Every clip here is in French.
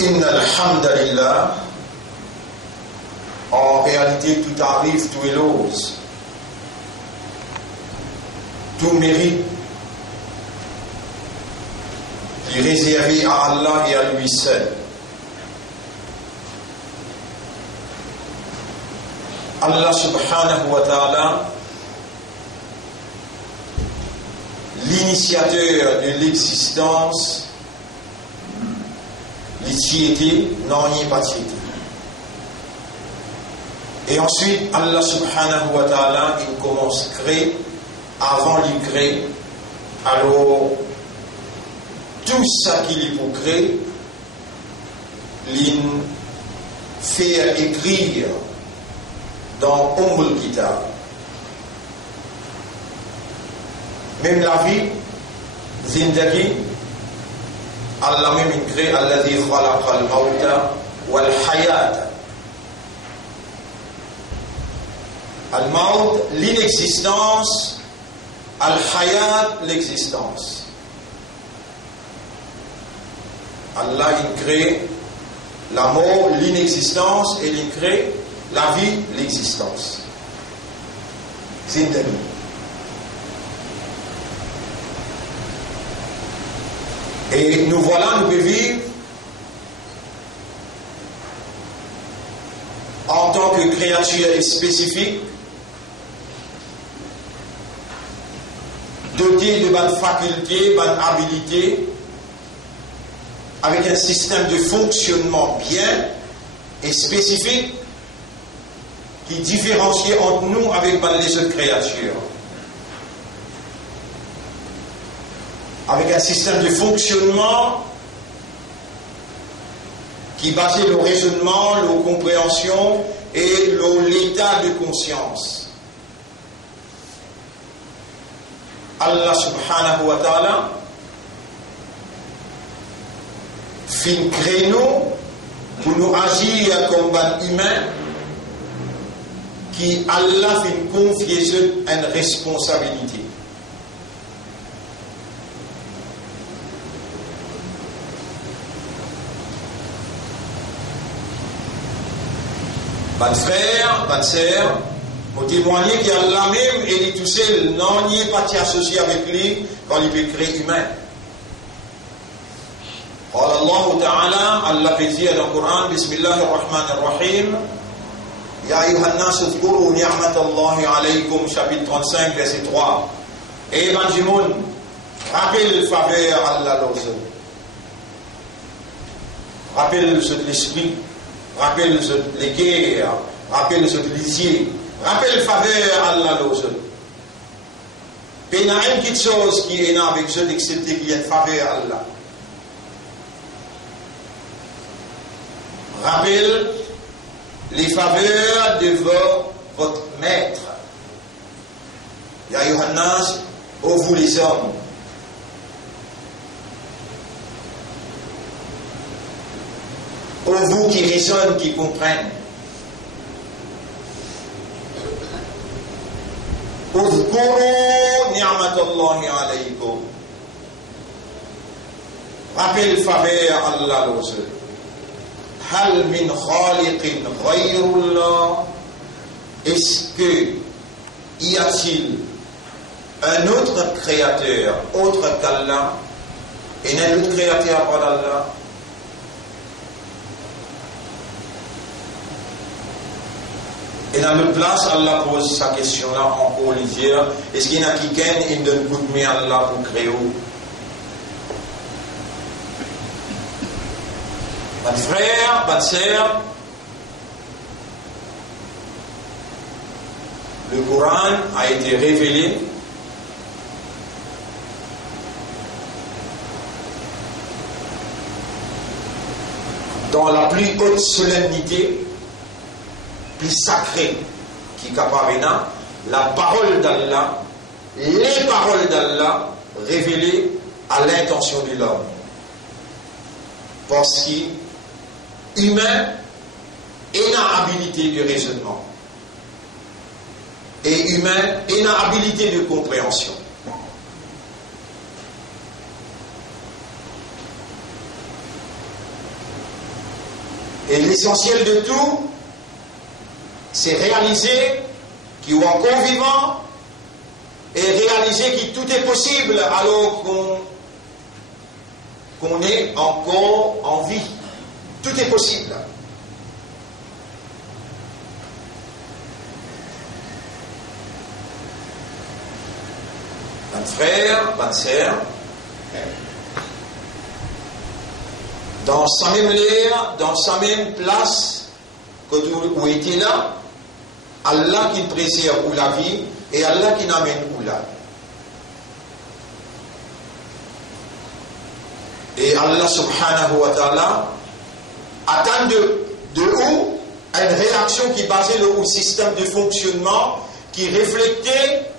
Inna alhamdulillah, en réalité tout arrive, tout est l'ose. Tout mérite est réservé à Allah et à lui seul. Allah subhanahu wa ta'ala, l'initiateur de l'existence, l'itiété, non n'y pas tiété. Et ensuite, Allah subhanahu wa ta'ala, il commence à créer, avant de créer, alors, tout ça qu'il est pour créer, il fait écrire dans Kitab. Même la vie, Zindagi, Allah même crée Alladhi khalaqa al-mawta wal-hayata. Al-mawt, l'inexistence, al-hayat, l'existence. Allah il crée la mort, l'inexistence, et il crée la vie, l'existence. Zindagi. Et nous voilà, nous pouvons vivre en tant que créature spécifique, dotée de bonnes facultés, bonnes habilités, avec un système de fonctionnement bien et spécifique qui différencie entre nous avec les autres créatures. Avec un système de fonctionnement qui base le raisonnement, la compréhension et l'état de conscience. Allah subhanahu wa ta'ala fin créneau pour nous agir comme des humains qui Allah fin confier une responsabilité. Ban frère, ban sœur, pour témoigner qu'Allah même est tout seul, non, n'y est pas associé avec lui quand il peut créer humain. قال الله تعالى الله في القرآن بسم الله الرحمن الرحيم يا أيها الناس اذكروا نعمة الله عليكم chapitre 35 verset 3 et Benjamin rappelle le faveur Allah l'ose rappelle l'esprit rappelle les guerres rappelle l'itié rappelle le faveur Allah l'ose et il y a une petite chose qui est là avec eux excepté qu'il y a une faveur Allah. Rappelle les faveurs de votre maître. Ya Yohannas, ô vous les hommes. Ô vous qui raisonnent, qui comprennent. Uzkuru ni'matallahi alaykum. Rappelle les faveurs Allah l'ose. Hal min khaliqin ghayrullah. Est-ce que y a-t-il un autre créateur autre qu'Allah et un autre créateur par Allah? Et dans notre place, Allah pose sa question là encore lisière. Est-ce qu'il y en a qui gagne et donne coup de main à Allah pour créer? Mes frères, mes sœurs, le Coran a été révélé dans la plus haute solennité, plus sacrée qui est capable de la parole d'Allah, les paroles d'Allah révélées à l'intention de l'homme. Parce que humain et n'a habilité de raisonnement et humain et n'a habilité de compréhension. Et l'essentiel de tout, c'est réaliser qu'il est encore vivant et réaliser que tout est possible alors qu'on est encore en vie. Tout est possible. Mes frères, mes sœurs, dans sa même l'air, dans sa même place que où était là, Allah qui préserve la vie et Allah qui n'amène où la vie. Et Allah subhanahu wa ta'ala attend de où une réaction qui basait le système de fonctionnement qui reflétait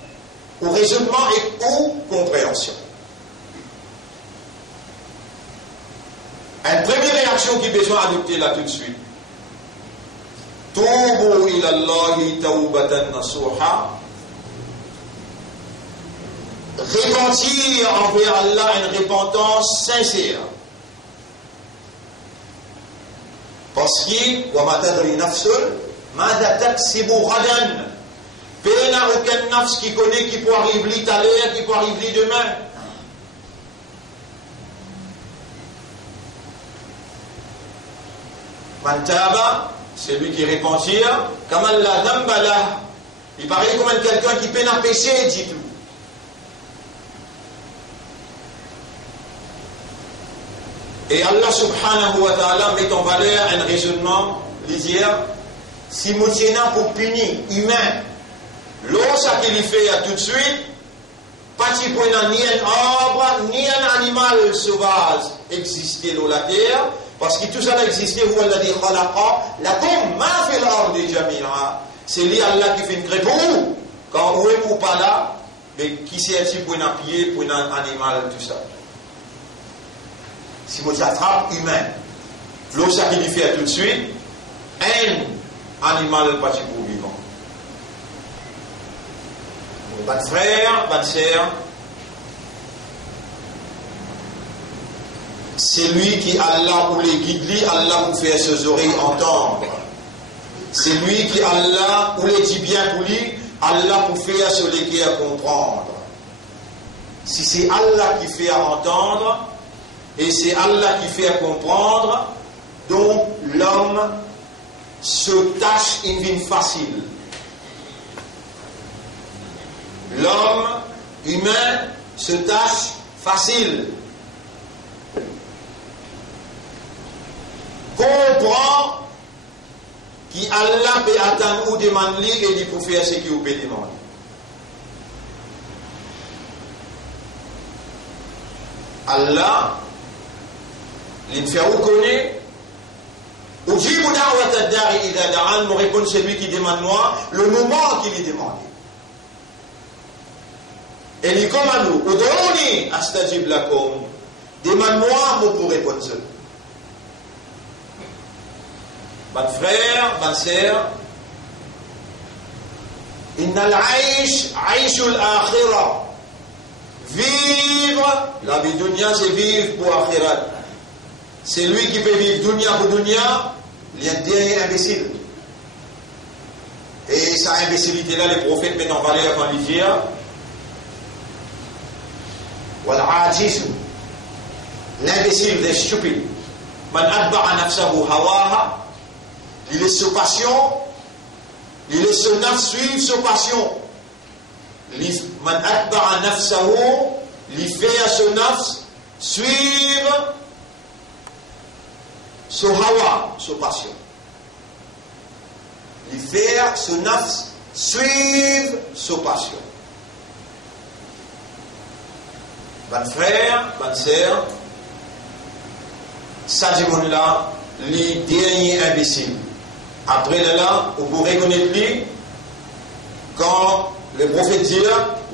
au raisonnement et aux compréhension. Une première réaction qui a besoin d'adopter là tout de suite. Toubu ila Allahi tawbatan nasuha. Repentir envers Allah une repentance sincère. Parce que wa ma tadri nafsun madha taksibu ghadan. Il n'y a aucun nafs qui connaît qui peut arriver tout à l'heure, qui peut arriver demain. Mantaba, c'est lui qui repentir, comme Allah dambala. Il paraît comme quelqu'un qui peine à pécher, dit tout. Et Allah subhanahu wa ta'ala met en valeur un raisonnement, lisière, si moutiena pour punir, humain. Lorsqu'il qu'il fait tout de suite, pas qu'il ni un arbre, ni un animal sauvage exister dans la terre, parce que tout ça existait, où Allah dit khalaqa, la tombe, ma fait l'arbre de Jamia. C'est lui Allah qui fait une crêpe pour vous. Quand vous êtes ou pas là, mais qui sait si pour un pied, pour un animal, tout ça. Si vous attrape humain, lorsqu'il fait tout de suite, un animal pas pour vivant. Mes frères, mes sœurs, c'est lui qui Allah ou les guide, Allah vous fait ses oreilles entendre. C'est lui qui Allah ou les dit bien pour lui, Allah vous fait se les à comprendre. Si c'est Allah qui fait à entendre et c'est Allah qui fait à comprendre, donc l'homme se tâche une vie facile. L'homme humain se tâche facile. Comprend qu'Allah peut attendre ou demander et il peut faire ce qu'il peut demander. Allah, il fait reconnaître. Ujibu da'wat ad-da'i idha da'an, me répond celui qui demande moi, le moment qu'il est demandé. Et il commande nous, Ud'uni astajib lakum, demande-moi, moi pour répondre seul. Mes frères, mes sœurs, innal aish, aishul akhirah. Vivre, la vie dunya, c'est vivre pour akhirat. C'est lui qui peut vivre dunya pour dunya, il y a un dernier imbécile. Et sa imbécilité-là, les prophètes mettent en valeur quand ils disent l'imbécile des stupides. Man adba'a nafsahu hawaha. Il est sous passion. Il est sous nafs, suivre sous passion. Man adba'a nafsahu. Il fait à ce nafs suivre sous hawa, sous passion. Il fait à ce nafs suivre sous passion. Mes frères, mes sœurs, ça dit là, les derniers imbéciles. Après là, vous pourrez reconnaître lui, quand le prophète dit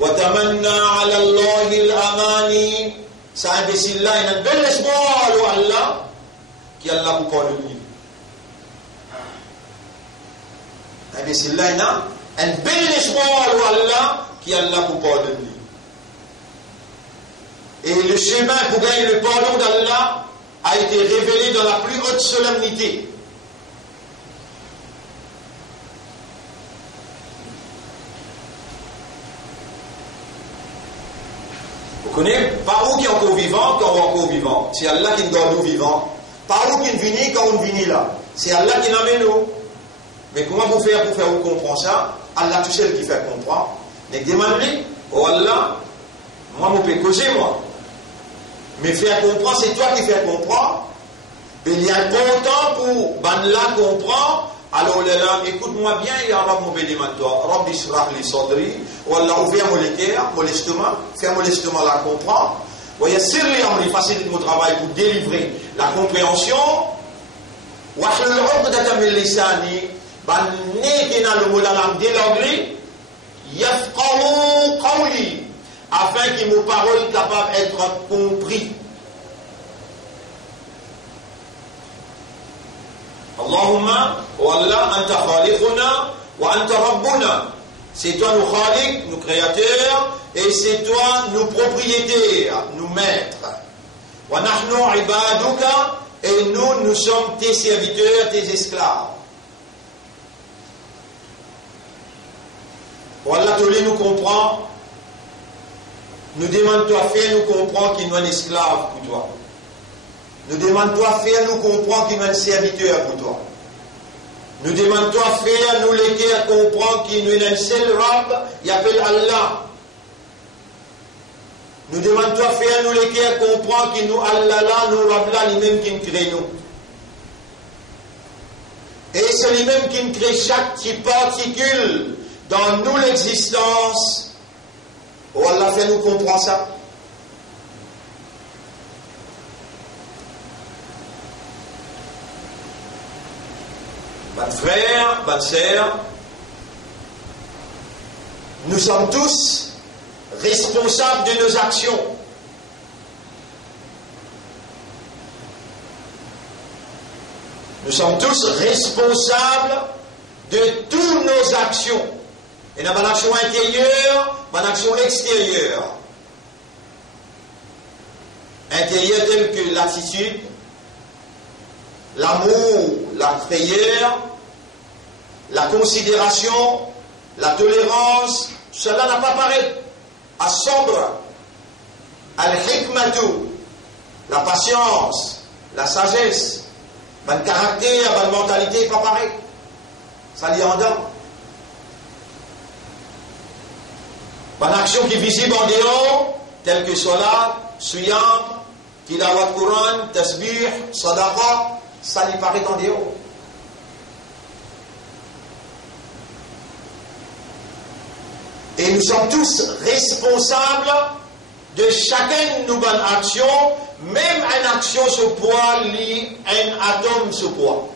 Watamanna ala Allahi al-amani, ça imbécile là, il a un bel espoir à Allah, qui Allah vous parle de lui. Imbécile là, il a un bel espoir à Allah, qui Allah vous parle de lui. Et le chemin pour gagner le pardon d'Allah a été révélé dans la plus haute solennité. connaissez par où qui est encore vivant quand on est encore vivant. C'est Allah qui nous garde nous vivants. Par où qui nous vient quand on vient là. C'est Allah qui nous amène nous. Mais comment vous faire pour faire vous comprendre ça? Allah tout seul qui fait comprendre. Mais demandez, oh Allah, moi je peux causer moi. Mais faire comprendre, c'est toi qui fais comprendre. Mais il y a un bon temps pour Banla comprendre. Alors là, écoute-moi bien, ya Rab, mon bédimant-toi. Rabbi shrah li sadri. Wallah, ouvre-moi le cœur, mon estomac. Fais-moi l'estomac la comprendre. Voyez, sir li amri, facilite mon travail pour délivrer la compréhension. Wahlul uqdatan min lisani. Ban nekina le mot la langue de l'anglais. Yafqahu qawli. Afin que mes paroles capables d'être comprises. Allahumma, Wallah, anta khaliquna, wa anta rabbuna. C'est toi nous khaliq, nous créateurs, et c'est toi nous propriétaires, nous maîtres. Wa nahnu ibaduka, et nous sommes tes serviteurs, tes esclaves. Wallah, tous les nous comprend. Nous demandons-toi, fais-nous comprendre qu'il nous est un esclave pour toi. Nous demandons-toi, fais-nous comprendre qu'il nous est un serviteur pour toi. Nous demandons-toi, fais-nous lesquels comprendre qu'il nous est un seul Rab, il appelle Allah. Nous demandons-toi, fais-nous lesquels comprendre qu'il nous Allah là, nous Rab là, lui-même qui nous crée nous. Et c'est lui-même qui nous crée chaque petite particule dans nous l'existence. Oh Allah, fais-nous comprendre ça. Mes frères, mes sœurs, nous sommes tous responsables de nos actions. Nous sommes tous responsables de toutes nos actions. Et dans une action intérieure, une action extérieure. Intérieure telle que l'attitude, l'amour, la prière, la considération, la tolérance, cela n'a pas paru. As-sabr, al-hikmatu, la patience, la sagesse, le caractère, la mentalité, pas pareil. Ça l'y en donne. Une action qui est visible en dehors, telle que salat, siyam, tilawat Quran, tasbih, sadaqa, ça lui paraît en dehors. Et nous sommes tous responsables de chacune de nos bonnes actions, même une action se poids, un atome se poids.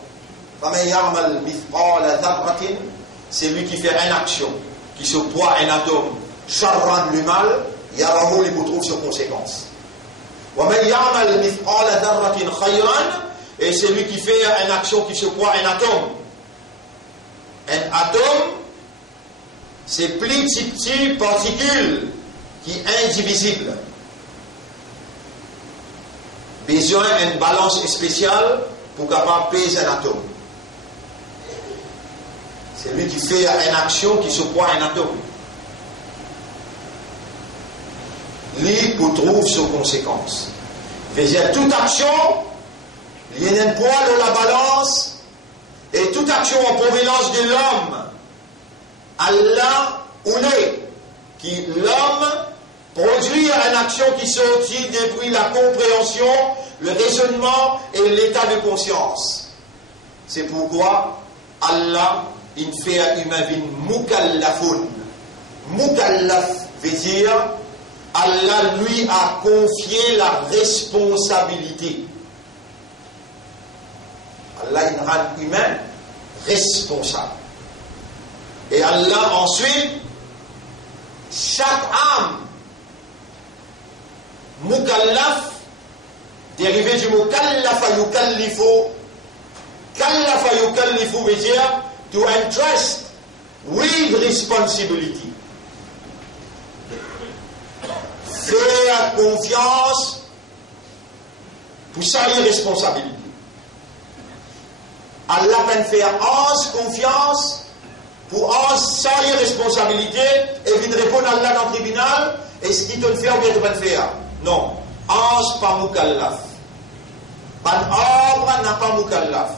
C'est lui qui fait une action, qui se poids un atome. Charran le mal, yarahu les trouve sur conséquence. Et c'est lui qui fait une action qui se croit un atome. Un atome, c'est plus petit particule qui est indivisible. Besoin d'une balance spéciale pour capable peser un atome. C'est lui qui fait une action qui se croit un atome. Lui pour trouve ses conséquences. C'est-à-dire toute action, il y a un poids dans la balance, et toute action en provenance de l'homme, Allah ou les, qui l'homme produit une action qui sortit depuis la compréhension, le raisonnement et l'état de conscience. C'est pourquoi Allah, il fait à humain mukallafun. Mukallaf veut dire Allah lui a confié la responsabilité. Allah il rend humain responsable. Et Allah ensuite, chaque âme, mukallaf, dérivé du mot kallafa yukallifu, kallafa yukallifu veut dire to entrust with responsibility. Faire confiance pour sa responsabilité. Allah peut faire confiance pour sa responsabilité et vient répondre à Allah dans le tribunal Est-ce qu'il te fait ou bien tu vas le faire? Non. Ange pas mukallaf. Ban arbre n'a pas mukallaf.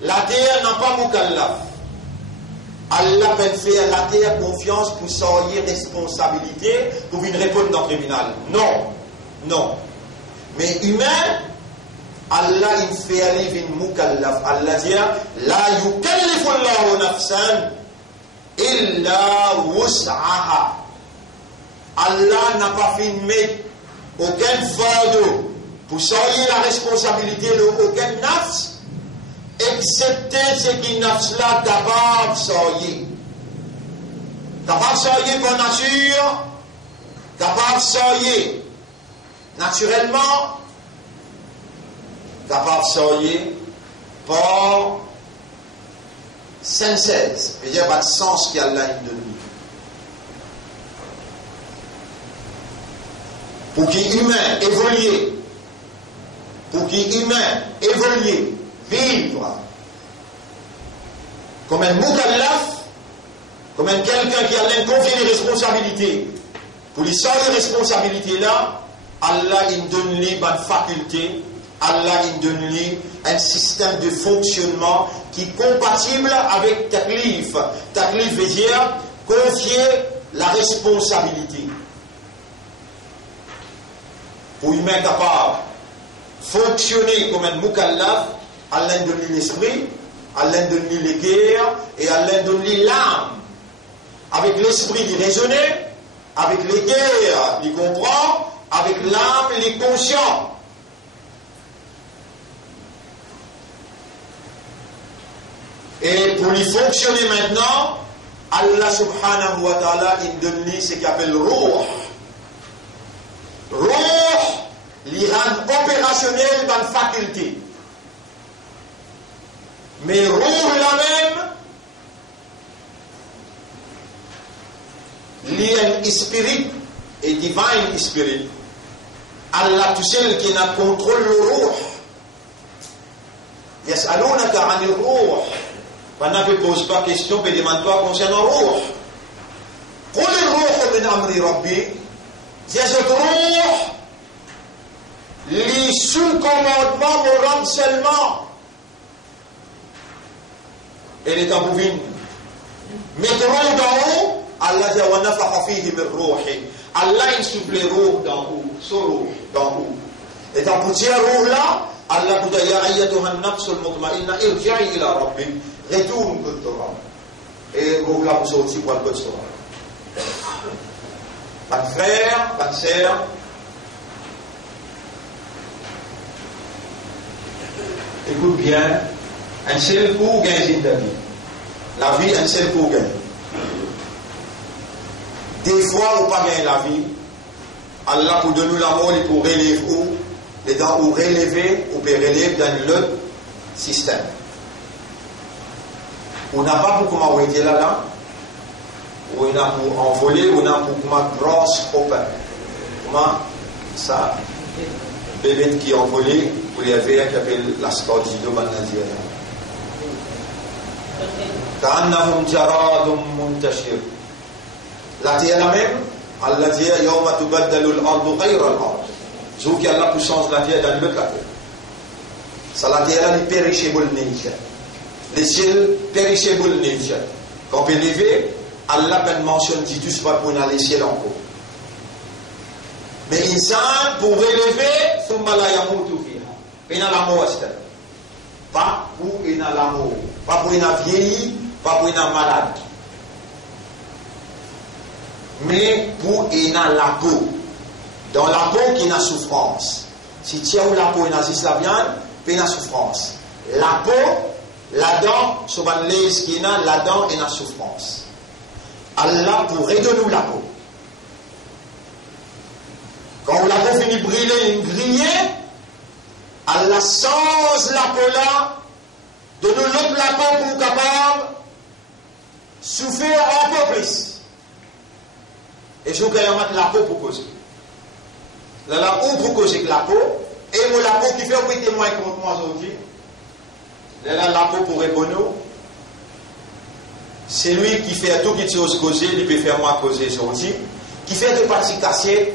La terre n'a pas mukallaf. Allah peut faire la terre confiance pour sortir responsabilité pour une réponse dans le tribunal. Non. Non. Mais humain, Allah il fait arriver une mukallaf. Allah dit la yukallifu Allahu nafsan illa wus'aha. Allah n'a pas fait mettre aucun fardeau pour sortir la responsabilité de aucun nafs, excepté ce qui nafs là capable de sortir. Capable de sortir par nature, capable de sortir naturellement, capable de sortir par synthèse. Il n'y a pas de sens qu'il y a là de lui. Pour qu'il humain évolue, pour qu'il humain évolue, vivre comme un mukallaf, comme un quelqu'un qui a confié les responsabilités. Pour lui sortir les responsabilités là, Allah il donne lui une faculté, Allah il donne lui un système de fonctionnement qui est compatible avec taklif. Taklif veut dire confier la responsabilité. Pour humain capable de fonctionner comme un mukallaf, Allah donne lui l'esprit, Allah donne lui les guerres et Allah donne lui l'âme. Avec l'esprit, il raisonne, avec les guerres, il comprend, avec l'âme, il est conscient. Et pour lui fonctionner maintenant, Allah subhanahu wa ta'ala, il donne lui ce qu'il appelle Ruh. Ruh, il rend opérationnel dans la faculté. Mais Ruh la même, il y a un esprit, et divine spirit. Allah tout seul qui n'a contrôle le Ruh. Yas'alunaka 'anil Ruh. Pendant que ne pose pas question, ne demande pas concernant le Ruh. Qul ar-ruh min amri rabbi. C'est ce Ruh, les sous-commandements me rendent seulement. Et les tambourines. Mais le Ruh d'en haut, Allah dit wa nafakha fihi min ruhi. Allah il souffle le Ruh d'en haut, ce Ruh d'en haut. Et dans le petit Ruh là, Allah dit ya ayyatuha an-nafs al-mutma'inna irji'i ila rabbik. Retourne le Torah. Et Ruh là vous sortir pour le Torah. Pas de frère, pas de sœur. Écoute bien, un seul coup gagne la vie. La vie, un seul coup gagne. Des fois, on pas gagner la vie. Allah pour donner l'amour et pour relever ou, et dans ou relever, ou peut relever dans l'autre système. On n'a pas pour comment on est là. Ou on a pour envoler, ou on a pour comment grosse open. Comment ça, bébé qui est envolé, pour les verts qui appelle la scout de Banazir. Ka'annahum jaradun muntashir. La terre la même, Allah dit yawma tubaddalu al-ardu ghayra al-ard. Je vous dis Allah pour changer la terre dans l'autre la terre. Ça la terre est perishable nature. Les ciels perishable nature. Quand on peut lever, Allah ben mentionne dit tout pas pour aller ciel encore. Mais insan pour relever, thumma la yamutu fiha. Il a l'amour pas pour il a l'amour, pas pour il a vieilli, pas pour il a malade. Mais pour il a la peau. Dans la peau qui a souffrance. Si tu as la peau il a juste la viande, il a souffrance. La peau, la dent, sur les qui a la dent il a souffrance. Allah pour redonner la peau. Quand la peau finit de brûler, griller, Allah change la peau là, de nous l'autre la peau pour capable souffrir un peu plus. Et je vous dis la peau pour causer. La peau pour causer la peau, et moi la peau qui fait oui témoin contre moi aujourd'hui. La peau pour répondre. C'est lui qui fait tout qui chose causer, il peut faire moi causer aujourd'hui. qui fait des parties cassées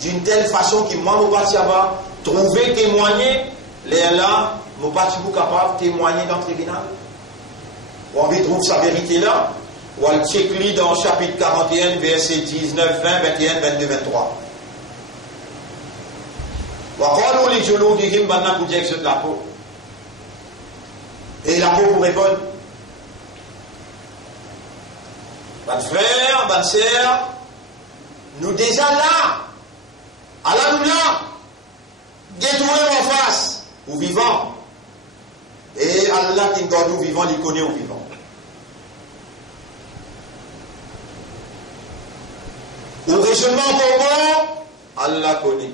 d'une telle façon que moi, je suis capable de trouver, témoigner, les là, je ne suis pas capable de témoigner dans le tribunal. On trouve sa vérité là, ou on check dans le chapitre 41, verset 19, 20, 21, 22, 23. Et la peau pour répondre. Votre frère, votre sœur, nous déjà là, Allah nous là, détruire en face, ou vivant. Et Allah qui garde nous vivant, il connaît ou vivant. Ou raisonnement commun, Allah connaît.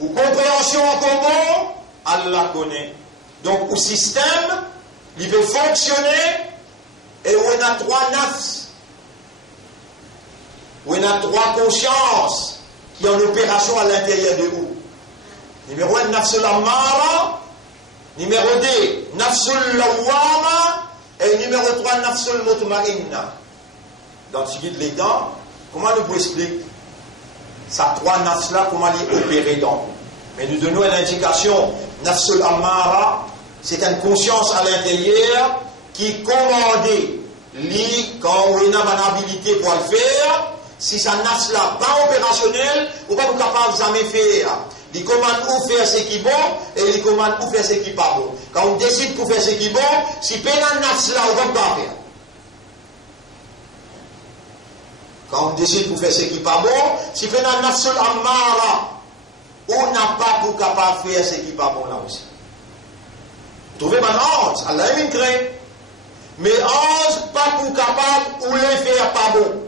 Ou compréhension en commun, Allah connaît. Donc, au système, il peut fonctionner, et on a 3 nafs. On a 3 consciences qui ont en opération à l'intérieur de vous. Numéro 1, nafsul ammara. Numéro 2, nafsul lawwama. Et numéro 3, nafsul mutma'inna. Dans ce guide les dents, comment nous pouvons expliquer ces 3 nafs-là, comment les opérer dans vous? Mais nous donnons une indication. Nafsul ammara, c'est une conscience à l'intérieur qui commande lui quand on a une habilité pour le faire. Si ça nafs là pas opérationnel, ou pas capable de jamais faire. Il commande où faire ce qui est bon et il commande où faire ce qui n'est pas bon. Quand on décide pour faire ce qui est bon, si peine un nafs là, on va pas faire. Quand on décide pour faire ce qui n'est pas bon, si peine un nafs ammara, on n'a pas pour capable de faire ce qui n'est pas bon là aussi. Trouvez ma honte, Allah est une crainte. Mais honte pas pour capable ou les faire pas bon.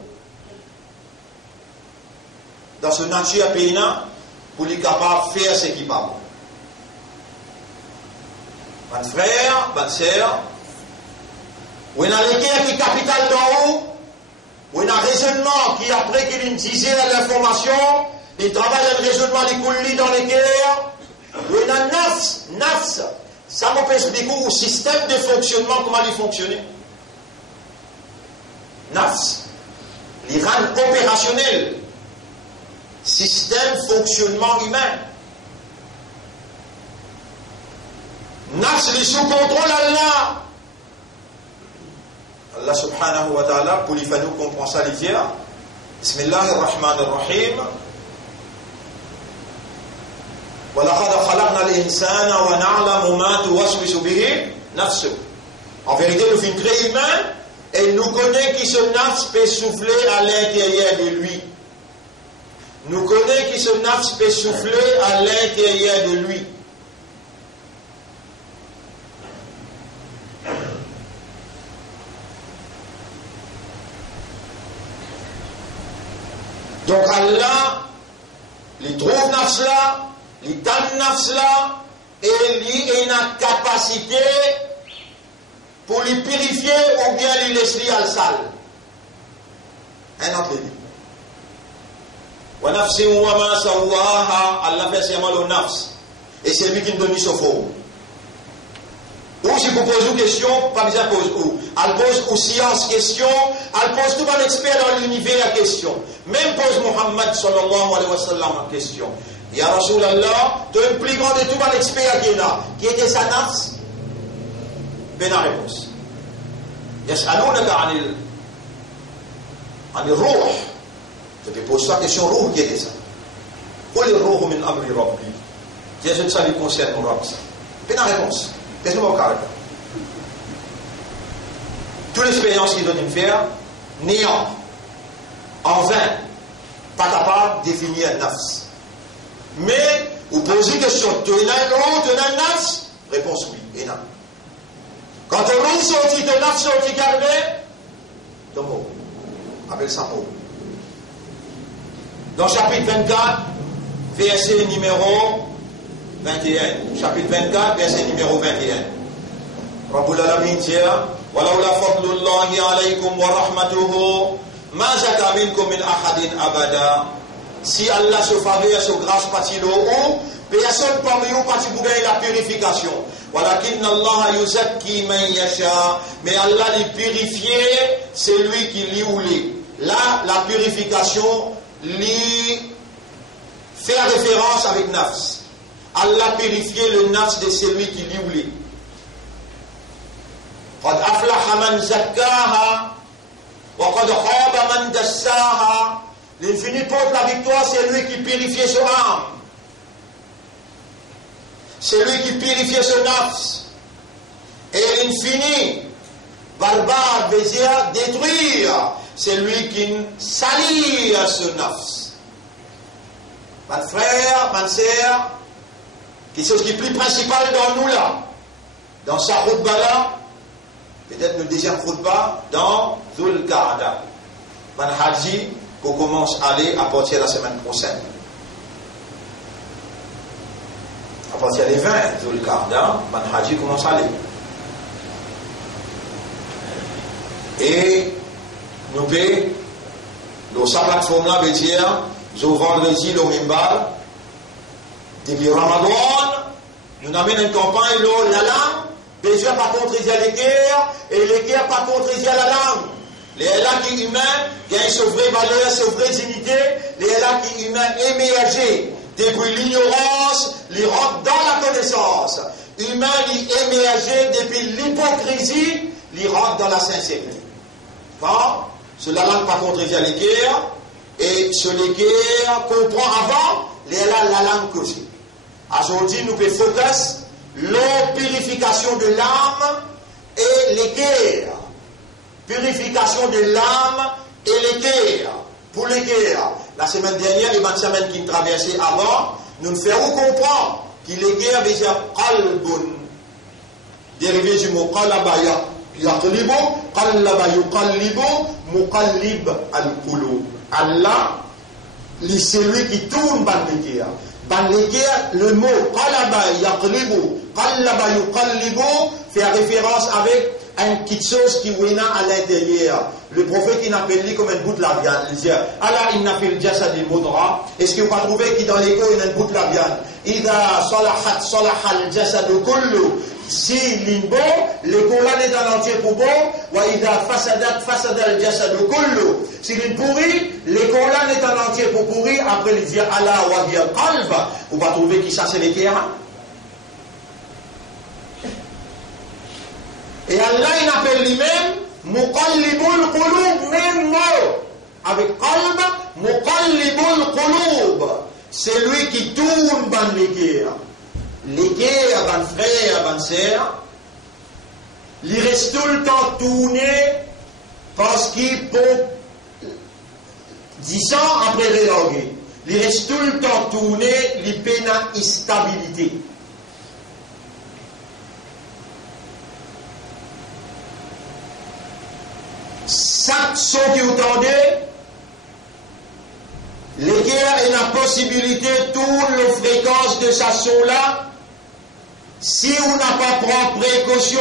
Dans ce nature paysan, pour les capable de faire ce qui n'est pas bon. Mon frère, ma soeur, on a l'équerre qui est capital d'en haut, on a un raisonnement qui, après qu'il disait l'information, il travaille le raisonnement, il coule dans l'équerre, on a nafs. Ça me peut expliquer au système de fonctionnement, comment il fonctionne. Nafs, les rend opérationnel. Système fonctionnement humain. Nafs, les sous contrôle Allah. Allah subhanahu wa ta'ala, pour lui faire nous comprendre ça, il dit Bismillahirrahmanirrahim. وَلَقَدْ خَلَقْنَا الْإِنسَانَ وَنَعْلَمُ مَا تُوَسْوِسُ بِهِ نَفْسُهُ. En vérité, nous sommes très humains et nous connaissons qui ce nafs peut souffler à l'intérieur de lui. Nous connaissons qui ce nafs peut souffler à l'intérieur de lui. Donc Allah, il trouve nafs là, il donne nafs là, et il a une capacité pour les purifier ou bien les laisser à la salle. Un autre dit. Wa nafsi wa ma sawaha, Allah fait seulement le nafs. Et c'est lui qui nous donne ce faux. Ou si vous posez une question, pas besoin de poser où. Elle pose aux sciences question, elle pose tout un expert dans l'univers à question. Même pose Muhammad sallallahu alayhi wa sallam en question. Ya Rasulallah, tu es le plus grand de tout un expert qui est là. Qui était sa nafs? Ben la réponse. Yas'alunaka anil ruh. Je te pose la question, ruh, qui était ça? Quel est le ruh min amri rabbi? Qu'est-ce que ça lui concerne au Rabb? Ben la réponse. Qu'est-ce que vous avez? Toute l'expérience qu'il doit nous faire, néant, en vain, pas capable de définir un nafs. Mais, vous posez une question, tu as un nafs? Réponse oui, et non. Quand on sortit de nafs, sorti gardé, de mot. Appelle ça mot. Dans chapitre 24, verset numéro 21. Chapitre 24, verset numéro 21. Rabbul Alamin dit وَلَوْلَا فَضْلُ اللَّهِ عَلَيْكُمْ وَرَحْمَتُهُ مَا زَكَى مِنكُم مِّنْ أَحَدٍ أَبَدًا. Si Allah se faveur, se grâce parti le haut, personne parmi vous parti pour gagner la purification. وَلَكِنَّ اللَّهَ يُزَكِّي مَن يَشَاءُ. Mais Allah les purifier, c'est lui qui lui ou les. là, la purification, fait référence avec nafs. Allah purifié le nafs de celui qui lui oublie. قد أفلح من زكاها وقد خاب من دساها. L'infini porte la victoire, c'est lui qui purifie son âme. C'est lui qui purifie son nafs. Et l'infini, barbare, veut dire détruire. C'est lui qui salit son nafs. Mon frère, ma sœur, quelque chose qui est plus principal dans nous là, dans sa khutba là, peut-être le deuxième khutba, dans Dhul Qa'da. Man Haji, qu'on commence à aller à partir de la semaine prochaine. À partir des 20 Dhul Qa'da, Man Haji commence à aller. Et nous payons, dans sa plateforme là, veut dire, le vendredi, le Mimbar, depuis Ramadan, nous avons une campagne, la langue, les gens pas contredire les guerres, et les guerres pas contredire la langue. Les là qui humains gagnent sa vraie valeur, sa vraie dignité, les là qui humains émergés depuis l'ignorance, les rentrent dans la connaissance. Humains qui émergés depuis l'hypocrisie, les rentrent dans la sincérité. Quand sur la langue pas contredire les guerres, et sur les guerres comprend avant, les là la langue aussi. Aujourd'hui, nous pouvons focus la purification de l'âme et les guerres. Purification de l'âme et les guerres. Pour les guerres, la semaine dernière, les 20 semaines qui nous traversaient avant, nous nous faisons comprendre que les guerres veulent dire qalbun, dérivé du mot qalabaya, yaqlibu, qallaba yuqallibu, muqallib al-qulub. Allah, c'est lui qui tourne dans les guerres. Dans les guerres, le mot qalaba yaqlibu, qallaba yuqallibu fait référence avec une petite chose qui est à l'intérieur. Le prophète qui n'appelle lui comme un bout de la viande. Il dit, Allah, il n'appelle jasad al-mudra. Est-ce que vous pouvez trouver qu'il dans les corps, il y a un bout de la viande? Ida salahat salahal jasad kullu. Si l'imbo, le corps là est dans l'entier pour bon, wa ida fasadat fasadal jasad kullu. Si l'im pourri, le corps là est dans l'entier pour pourrir, après il dit, Allah wa hiya qalba. Vous pouvez trouver qui ça c'est les guerres? Et Allah, il appelle lui-même Muqallibul Qulub, même mot. Avec qalb, Muqallibul Qulub. C'est lui qui tourne dans les guerres. Les guerres, ban frères, ban sœurs, ils restent tout le temps tournés parce qu'ils peuvent 10 ans après reloguer. Ils restent tout le temps tournés, ils peinent à instabilité. Chaque son qui vous tendez, les guerres et la possibilité tournent les fréquences de sa son-là. Si on n'a pas pris précaution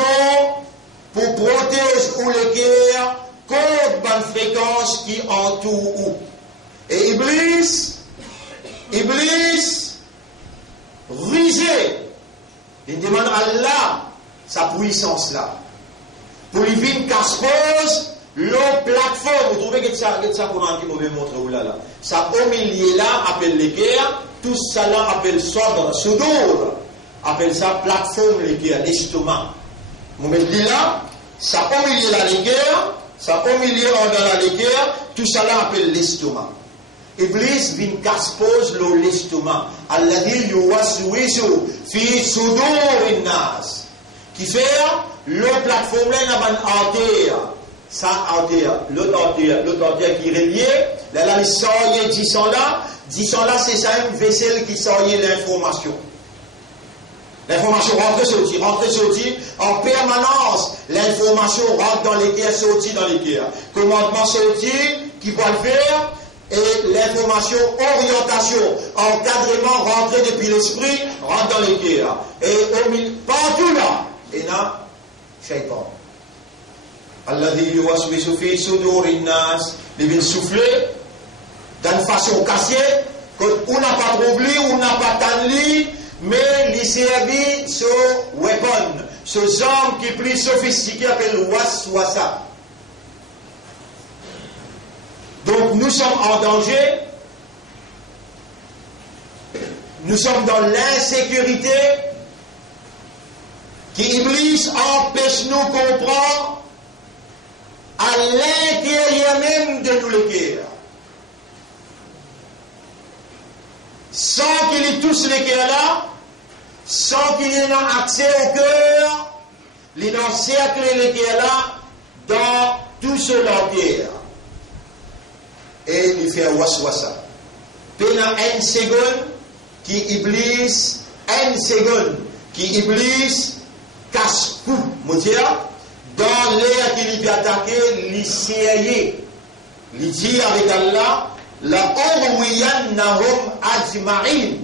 pour protéger ou les guerres contre une fréquence qui entoure. Et Iblis, rusé, il demande à Allah sa puissance là. Pour lui venir casse-pose, la plateforme, vous trouvez que ça qu'on qui mauvais montre où là. Ça au milieu là appelle les guerres, tout ça là appelle sodre, soudour, appelle ça plateforme les guerres, l'estomac. Vous mettez là, ça au milieu là les guerres, ça au milieu dans les guerres, tout ça là appelle l'estomac. Iblis vient casse-pose l'estomac. Allah dit yuwaswisu fi sudurin nas. Qui fait le plateforme là n'a pas artère. Ça artère, l'autre artère qui est relié, là il sort 10 ans là c'est ça une vaisselle qui sort l'information. L'information rentre sorti en permanence. L'information rentre dans les guerres, sortit dans les guerres. Commandement sorti, qui va le faire, et l'information, orientation, encadrement rentré depuis l'esprit, rentre dans les guerres. Et partout là, et là, shaitan. Alladhi yuwaswisu fi sudurin nas, il vient souffler d'une façon cassée, qu'on n'a pas trouvé, on n'a pas tanné, mais il servi ce weapon, ce arme qui est plus sophistiqué appelle waswasa. sommes en danger, nous sommes dans l'insécurité qui Iblis empêche nous comprendre à l'intérieur même de nous le cœur. Sans qu'il ait tous les cœurs là, sans qu'il ait accès au cœur, il encercle les cœurs là dans tout ce l'entier. Et il fait un waswasa. Pendant une seconde, qui Iblis, une seconde, qui Iblis casse-cou, dans l'air qu'il lui a attaqué, il s'est il dit avec Allah, la orwiyan nahum ajma'in.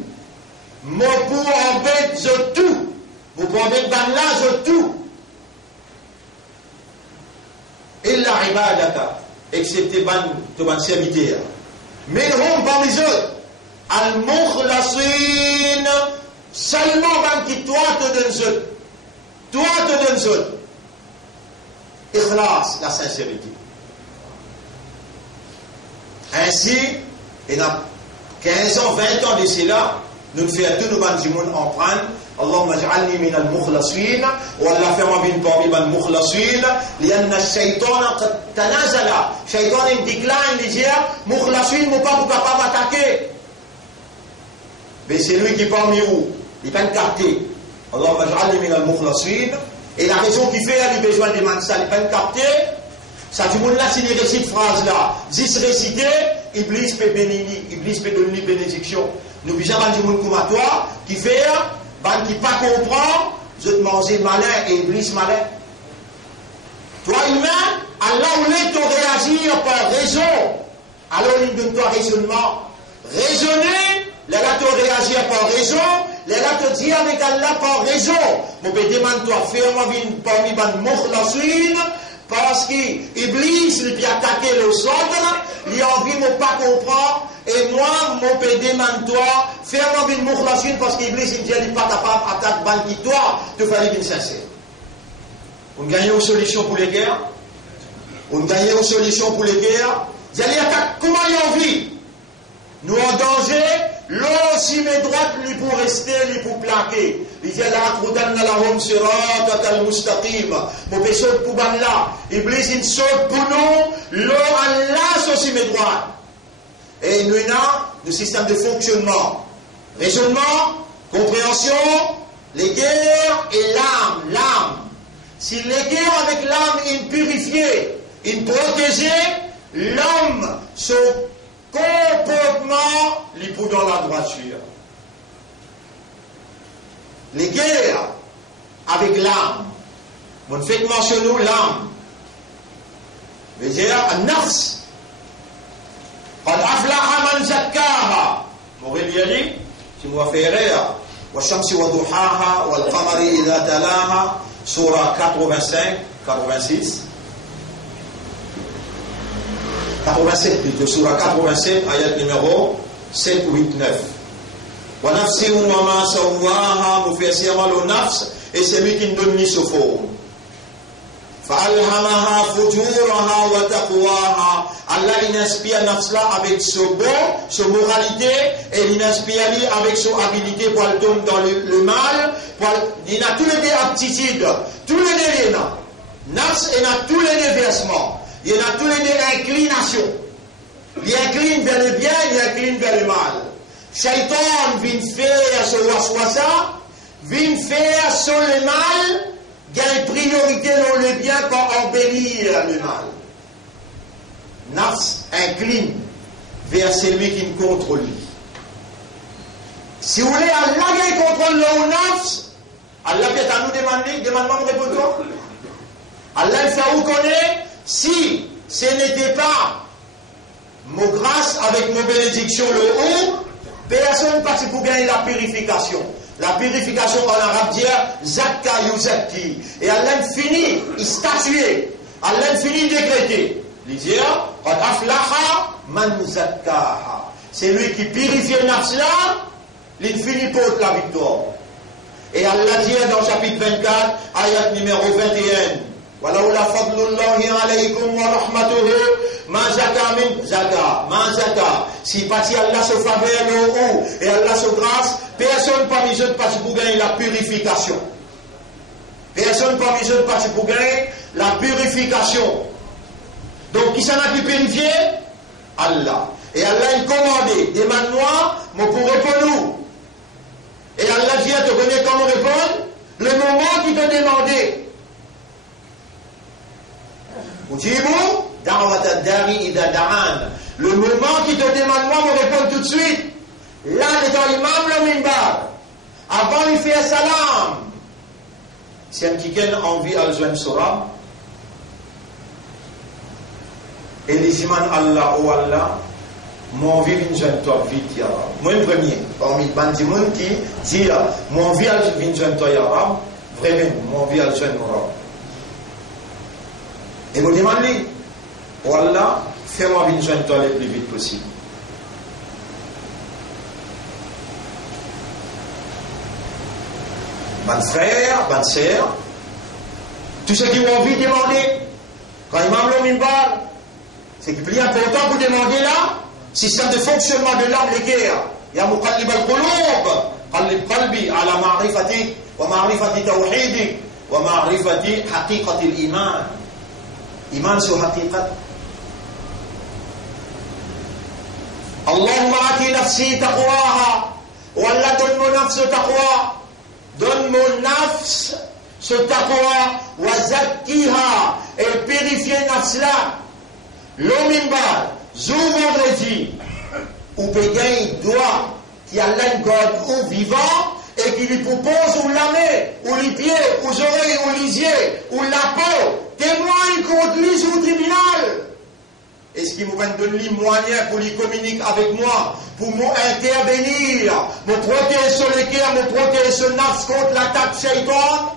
Mon pour embête je tout. Vous pour embête là je tout. Illa ibadaka, excepté ban serviteur. Mais hum parmi eux, al-mukhlasin, seulement ban qui toi te donne eux. Toi te donne eux. Ikhlas, la sincérité. Ainsi, il y a 15 ans, 20 ans de cela, nous faisons tous nos bandimons en prendre. Allahumma ja'alni min al-mukhlasin, wa Allah fait-moi bin parmi ban mukhlasin, lianna ash-shaytan qad tanazala. Shaytan il décline, il dit, mukhlasin, mon pas capable d'attaquer. Mais c'est lui qui parmi vous, il peut capter. Allahumma ja'alni min al-mukhlasin. Et la raison qui fait, il a besoin de demander ça, il peut capter. Ça, du monde là, si il récite cette phrase-là, 10 récités, Iblis peut bénir, Iblis peut donner bénédiction. Nous besoin du monde comme à toi, qui fait, qui pas comprend, je te manger malin et Iblis malin. Toi, humain, Allah voulait te réagir par raison. Alors, il donne toi raisonnement. Raisonner, là, te réagir par raison, là, te dire avec Allah par raison. Mon pédé, demande-toi, fais-moi parmi ban mukhlasin. Parce qu'Iblis lui a attaqué le centre, il a envie de ne pas comprendre, et moi, mon pédé demande-toi, fais-moi une mukhlasin parce qu'Iblis il n'est pas capable d'attaquer ban qui toi, te faire une sincère. On gagne une solution pour les guerres. On gagne une solution pour les guerres. Vous allez attaquer, comment il a envie? Nous en danger, l'eau si mes droites lui pour rester, lui pour plaquer. Il dit là, Koudanna lahum sirat al-mustaqim. Mon péché pour ban là. Iblis il saute pour nous, l'eau Allah aussi mes droites. Et nous avons le système de fonctionnement. Raisonnement, compréhension, les guerres et l'âme. L'âme. Si les guerres avec l'âme, il purifiait, il protégeait, l'homme, son comportement, il pour dans la droiture. Les guerres avec l'âme. On fait mentionner l'âme. Mais dire an-nafs. Qad aflaha man zakkaha. Moureliani, si vous faire wa shamsi wa duhaha wal qamari idha talaha, surah 85, 86. 87 plutôt, surah 87, ayat numéro 7, 8, 9. Wa nafsi wa ma sawaha, mufassirement le nafs, et c'est lui qui nous donne ce forme. Fa'alhamaha fujuraha wa taqwaha. Allah il inspire nafs là avec ce bon, ce moralité, et il inspire lui avec son habilité pour le tomber dans le mal. Il a tous les deux aptitudes, tous les deux il a. Nafs il a tous les deux versements, il a tous les deux inclinations. Il incline vers le bien, il incline vers le mal. Shaitan vient faire ce waswasa, vient faire sur le mal, gagne priorité dans le bien pour embellir le mal. Nafs incline vers celui qui me contrôle. Si vous voulez, Allah qui contrôle le nafs, Allah peut à nous demander, demandement de répondre. Allah il fait vous connaître, si ce n'était pas mon grâce avec mon bénédiction le haut, personne passe pour gagner la purification. La purification en arabe dit Zakka yuzakki. Et Allah finit, il statue. Allah finit décréter. Il dit Qad aflaha man zakkaha. C'est lui qui purifie le nafs là, il finit pour la victoire. Et Allah dit dans chapitre 24, ayat numéro 21, ولولا فضل الله عليكم ورحمته ما زكى من زكى ما زكى. Si parti Allah se faveur nous et Allah se grâce, personne parmi eux parti pour gagner la purification. Personne parmi eux parti pour gagner la purification. Donc qui s'en a qui purifié? Allah. Et Allah il commandé, demande-moi, mais pour répondre. Et Allah vient te donner comment répondre le moment qu'il te demandait. Le moment qui te demande, moi, me répond tout de suite. Là, étant imam le minbar, avant il fait salam. Si un qui a envie à joindre Soram, et les imams Allah ou Allah, mon vie vient joindre toi vite, moi le premier, parmi les bandits qui dit, mon vie vient joindre toi, vraiment, mon vie à joindre moi. Et vous demandez, oh Allah, fais-moi venir joindre toi le plus vite possible. Bonne frère, bonne sœur, tous ceux qui ont envie de demander, quand Imam Lomimbar, c'est que plus important pour demander là, système de fonctionnement de l'âme, les guerres. Ya muqallib al-qulub, qallib qalbi ala ma'rifati wa ma'rifati tawhidi wa ma'rifati haqiqati al-iman. Iman sur haqiqat. Allahumma ati nafsi taqwaha. Wallah, donne mon nafs ce taqwa. Donne mon nafs ce taqwa. Wa zakkiha. Et purifier nafs là. L'omimbar. Zou vendredi. Ou bégain doit. Qui a l'un God ou vivant. Et qui lui propose ou la main, ou les pieds, ou les oreilles, ou les yeux, ou la peau, témoigne contre lui sur le tribunal. Est-ce qu'il me donne les moyens pour lui communiquer avec moi, pour m'intervenir, me protéger sur le cœur, me protéger sur le nafs contre l'attaque shaitan?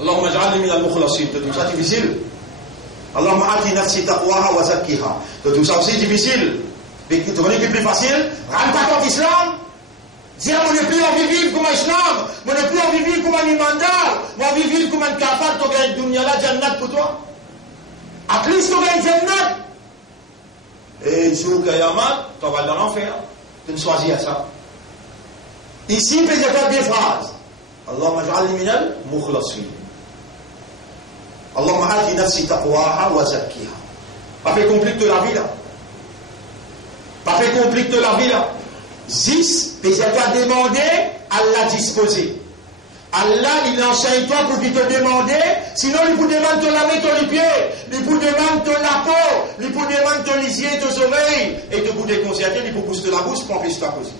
Allahumma ja'alni min al-mukhlasin. Tout ça difficile. Allahumma ati nafsi taqwaha wa zakkiha. Tout ça aussi difficile. Mais tu connais qui est plus facile? Rentre pas contre l'islam. Dire, on n'est plus envie de vivre comme un islam, on n'est plus envie de vivre comme un imandar, on envie de vivre comme un kafar, tu gagnes dunya la jannat pour toi. À plus tu gagnes jannat. Et jour Kayamat, tu vas dans l'enfer. Tu ne choisis à ça. Ici, peut-être des phrases. Allahumma ja'alni minal mukhlasin. Allahumma ati nafsi taqwaha wa zakkiha. Pas fait compliquer de la vie là. Pas fait compliquer de la vie là. 10, mais je dois demander, Allah disposer. Allah, il enseigne toi pour qu'il te demande, sinon il vous demande de la main, ton pied, il vous demande de la peau, il vous demande de les yeux, tes oreilles, et de vous déconcerter, il vous pousse de la bouche pour empêcher ta cause.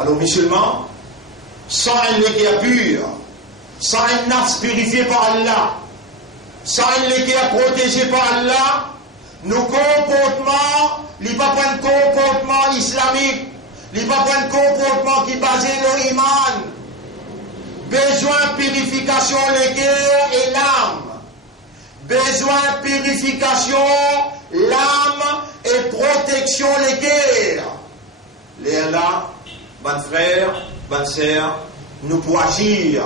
Alors, musulmans, sans un légué pur, sans un nafs purifié par Allah, sans un légué protégé par Allah, nos comportements, il n'y a pas un comportement islamique, il n'y a pas un comportement qui est basé sur l'iman. Besoin de purification, les guerres et l'âme. Besoin de purification, l'âme et protection, les guerres. Les là, bonnes frères, bonnes sœurs, nous pouvons agir.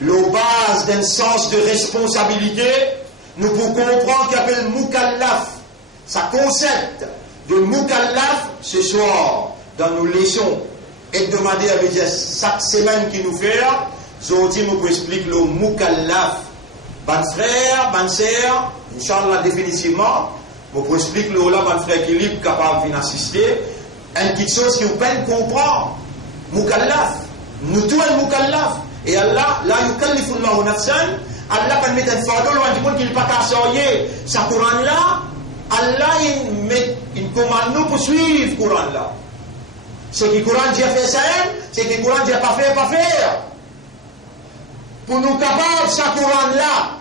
La base d'un sens de responsabilité, nous pouvons comprendre qu'il appelle Mukallaf. Ça concept de Mukallaf ce soir dans nos leçons hebdomadaires avec chaque semaine qui nous fait. Aujourd'hui, nous pouvons expliquer le Mukallaf. Bonne frère, bonne sœur, Inch'Allah définitivement, nous pouvons expliquer le là, bonne frère qui est libre, capable de venir assister. Une petite chose qui vous peine comprendre. Mukallaf. Nous tous un Mukallaf. Et Allah, la yukallifullahu nafsan. Allah peut mettre un fardeau, loin du monde qu'il n'est pas qu'à sortir. Ce Coran-là, Allah, il commande nous pour suivre le Coran-là. Ce que le Coran dit à faire ça, c'est que le Coran dit à pas faire, pas faire. Pour nous capables, ce Coran-là,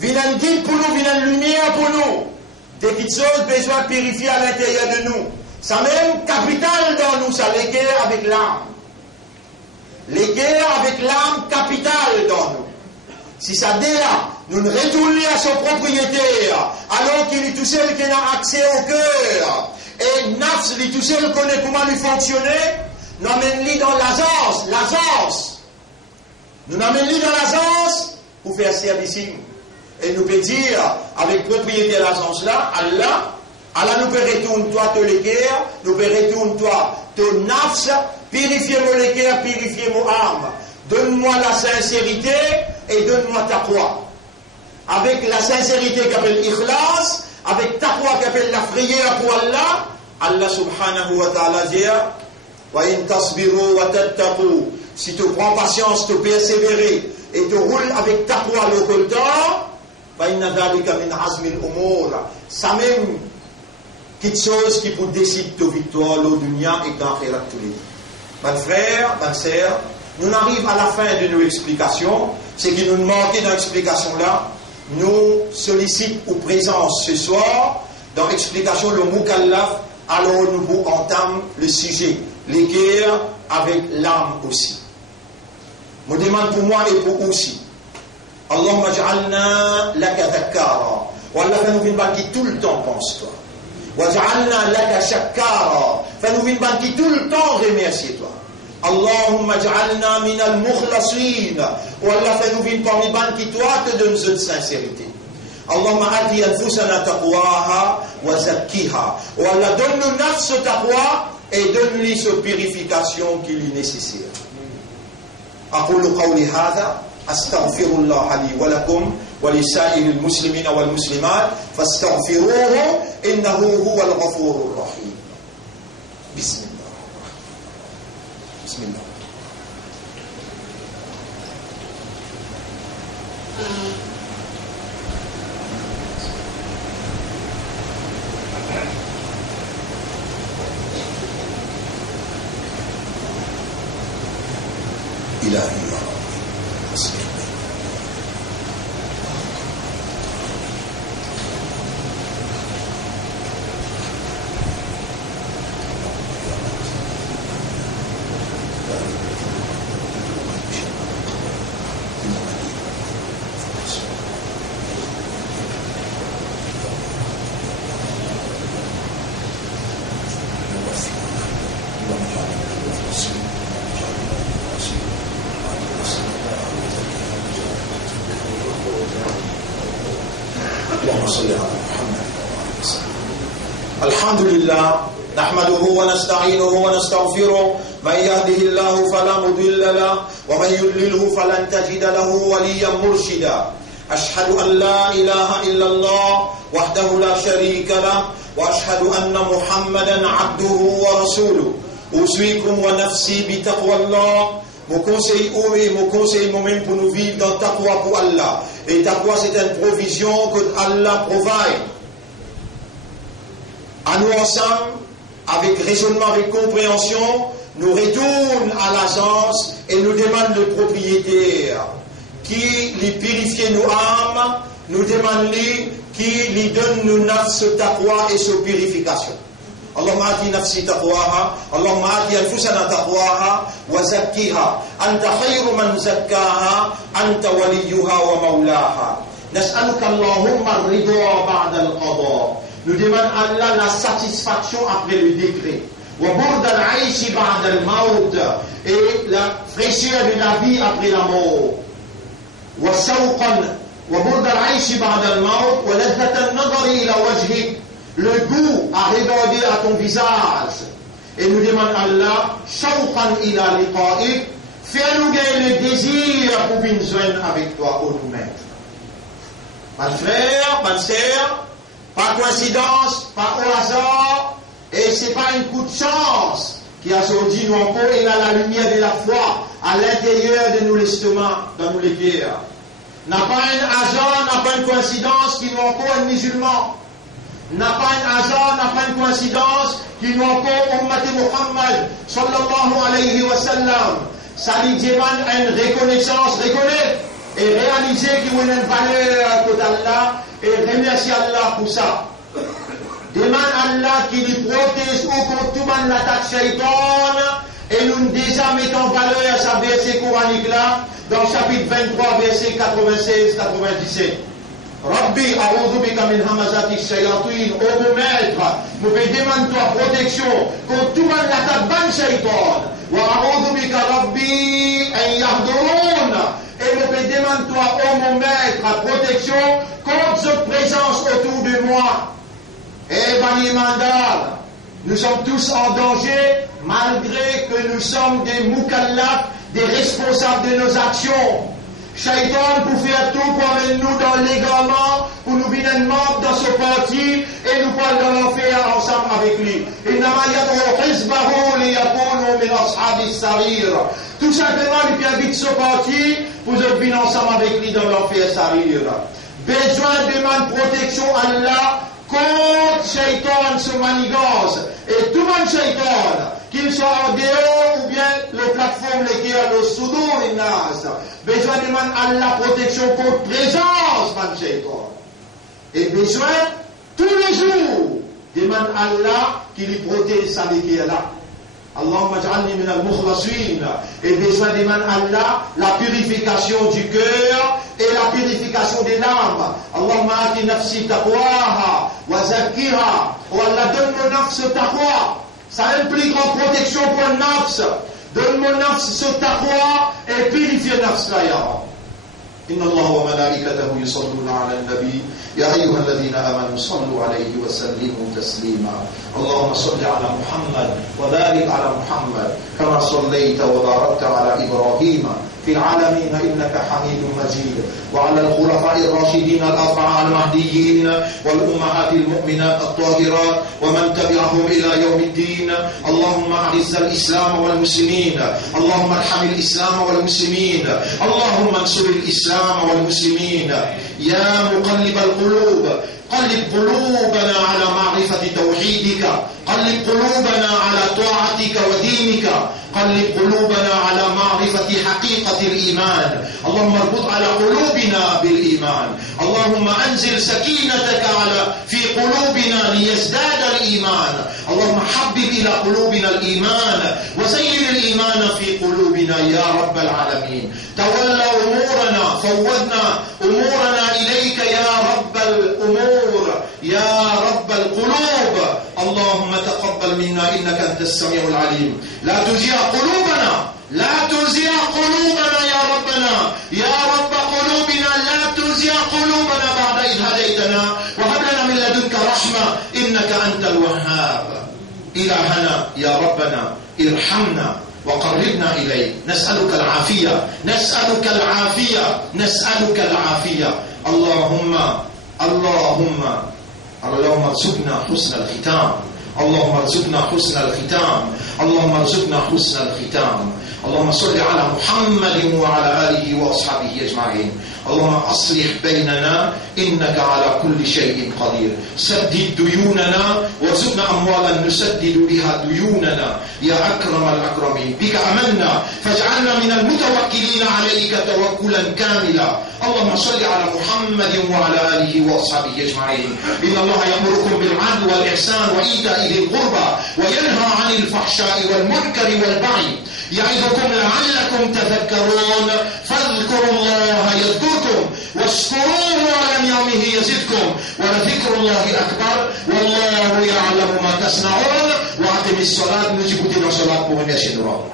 vient un guide pour nous, vient une lumière pour nous. Des petites choses besoin de purifier à l'intérieur de nous. Ça même capital dans nous, ça, les guerres avec l'âme. Les guerres avec l'âme capitale dans nous. Si ça déjà, nous ne retournons à son propriétaire, alors qu'il est tout seul qui a accès au cœur, et Nafs, il est tout seul connaît comment lui fonctionner, nous amène-les dans l'agence. Nous amène-les dans l'agence pour faire service. Et nous peut dire, avec propriété de l'agence là, Allah nous peut retourner toi ton l'équerre, nous peut retourner toi ton nafs, purifier mon l'équerre, purifier mon âme. Donne-moi la sincérité et donne-moi ta croix. Avec la sincérité qu'appelle ikhlas, avec ta croix qu'appelle la prière pour Allah, Allah subhanahu wa ta'ala dit, wa in tasbiru wa tattaqu, si tu prends patience, tu persévérer et tu roules avec ta croix le temps, fa inna dhalika min azmi al-umur. Ça même quelque chose qui peut décider de victoire au dunya et dans l'akhirat tous les jours. Mes frères, mes sœurs, nous arrivons à la fin de nos explications. Ce qui nous manquait dans l'explication là, nous sollicitons aux présence ce soir dans l'explication le mukallaf. Alors nous entamons le sujet, les guerres avec l'âme aussi. Je demande pour moi et pour vous aussi. Allahumma ja'alna laka dhakkara. Wallah, nous venons qui tout le temps pense-toi. Wa ja'alna laka shakkara. Nous venons qui tout le temps remercie-toi. Allahumma ja'alna minal mukhlasin. Wallah, nous venons parmi qui toi te donne cette sincérité. Allahumma ati anfusana taqwaha wa zakkiha. Wallah, donne-nous nafs taqwa et donne-lui cette purification qu'il est nécessaire. أقول قولي هذا أستغفر الله لي ولكم ولسائر المسلمين والمسلمات فاستغفروه إنه هو الغفور الرحيم. بسم الله بسم الله. إلهي يا رب أصلح الحمد لله نحمده ونستعينه ونستغفره من يهده الله فلا مضل له ومن يضلله فلن تجد له وليا مرشدا أشهد أن لا إله إلا الله وحده لا شريك له وأشهد أن محمدا عبده ورسوله أوصيكم ونفسي بتقوى الله. Mon conseil moi-même pour nous vivre dans taqwa pour Allah. Et taqwa c'est une provision que Allah provide. À nous ensemble, avec raisonnement, avec compréhension, nous retournons à l'agence et nous demandons le propriétaire qui lui purifie nos âmes, nous demandons qui lui donne nos nafs taqwa et sa purification. Allahumma ati nafsi taqwaha, Allahumma ati anfusana taqwaha wa zakkiha, anta khayru man zakkaha, anta waliyuha wa mawlaha. Nas'aluka Allahumma ridwa ba'da al-qada. Nous demandons à Allah la satisfaction après le décret. Wa burda al-aishi ba'da al-maut, et la fraîcheur de la vie après la mort. Wa shawqan wa burda al-aishi ba'da al-maut wa ladhata an-nadari ila wajhik. Le goût à regarder à ton visage. Et nous demandons à Allah, shawqan ila liqa'ik, fais-nous gagner le désir pour venir joindre avec toi, ô nous maître. Mon frère, ma sœur, par coïncidence, par au hasard, et ce n'est pas un coup de chance qui a aujourd'hui nous encore, il a la lumière de la foi à l'intérieur de nous l'estomac, dans nos cœurs. N'a pas un hasard, n'a pas une coïncidence qui nous encore un musulman. N'a pas un hasard, n'a pas une coïncidence qui nous encore Ummati Muhammad sallallahu alayhi wa sallam. Ça lui demande une reconnaissance, reconnaître et réaliser qu'il y a une valeur côté Allah et remercier Allah pour ça. Demande à Allah qui lui protège au contre tout le monde l'attaque shaitan et nous déjà mettons en valeur sa verset coranique là dans le chapitre 23 verset 96-97. Rabbi, a'udhu bika min hamazati shayatin. Oh mon maître, nous demandons toi protection contre tout le monde la taban shaitan. Wa a'udhu bika Rabbi an yahdurun. Et nous demandons toi, oh mon maître, protection contre cette présence autour de moi. Et Bani Mandal, nous sommes tous en danger malgré que nous sommes des mukallaf, des responsables de nos actions. Shaitan pour faire tout pour amener nous dans l'égarement, pour nous venir membres dans ce parti et nous parler dans l'enfer ensemble avec lui. Tout simplement, il invite ce parti pour nous venir ensemble avec lui dans l'enfer sarir. Besoin de demande protection à Allah contre Shaitan, ce manigance. Et tout le monde Shaitan, qu'il soit en dehors ou bien les plateformes, lesquelles le Soudour et Nas, besoin de demander à la protection contre présence, man Shaitan. Et besoin, tous les jours, demande à Allah qui lui protège sa qui est là. Allahumma ja'alni min al-mukhlasin. Et besoin de demander à Allah la purification du cœur et la purification des larmes. Allahumma ati nafsi taqwaha wa zakkiha. Oh Allah, donne mon nafs taqwa. Ça implique en protection pour le nafs. Donne mon nafs ce taqwa et purifie le nafs là, ya Rab. إن الله وملائكته يصلون على النبي يا أيها الذين آمنوا صلوا عليه وسلموا تسليما اللهم صل على محمد وبارك على محمد كما صليت وباركت على إبراهيم في العالمين إنك حميد مجيد وعلى الخلفاء الراشدين الأربعة المهديين والأمهات المؤمنات الطاهرات ومن تبعهم إلى يوم الدين اللهم أعز الإسلام والمسلمين اللهم ارحم الإسلام والمسلمين اللهم انصر الإسلام والمسلمين يا مقلب القلوب قلب قلوبنا على معرفة توحيدك قلب قلوبنا على طاعتك ودينك قلب قلوبنا على معرفة حقيقة الإيمان اللهم اربط على قلوبنا بالإيمان اللهم أنزل سكينتك في قلوبنا ليزداد الإيمان اللهم حبب إلى قلوبنا الإيمان وزين الإيمان في قلوبنا يا رب العالمين تولى أمورنا فوضنا أمورنا إليك يا رب الأمور يا رب القلوب اللهم تقبل منا إنك أنت السميع العليم لا تزيغ قلوبنا لا تزيغ قلوبنا يا ربنا يا رب قلوبنا لا تزيغ قلوبنا بعد إذ هديتنا وهب لنا من لدنك رحمة إنك أنت الوهاب إلهنا يا ربنا ارحمنا وقربنا إليك نسألك العافية نسألك العافية نسألك العافية اللهم ارزقنا حسن الختام اللهم ارزقنا حسن الختام اللهم ارزقنا حسن الختام اللهم صل على محمد وعلى آله وأصحابه أجمعين اللهم أصلح بيننا إنك على كل شيء قدير سدد ديوننا وارزقنا أموالا نسدد بها ديوننا يا أكرم الأكرمين بك أمنا فاجعلنا من المتوكلين عليك توكلا كاملا اللهم صل على محمد وعلى آله وأصحابه أجمعين إن الله يأمركم بالعدل والإحسان وإيتاء ذي القربى وينهى عن الفحشاء والمنكر والبغي يعظكم لعلكم تذكرون فاذكروا الله يذكركم واشكروه على نعمه يزدكم ولذكر الله أكبر والله يعلم ما تصنعون وأقم الصلاة نجيب دين الصلاة مهم يا شنورا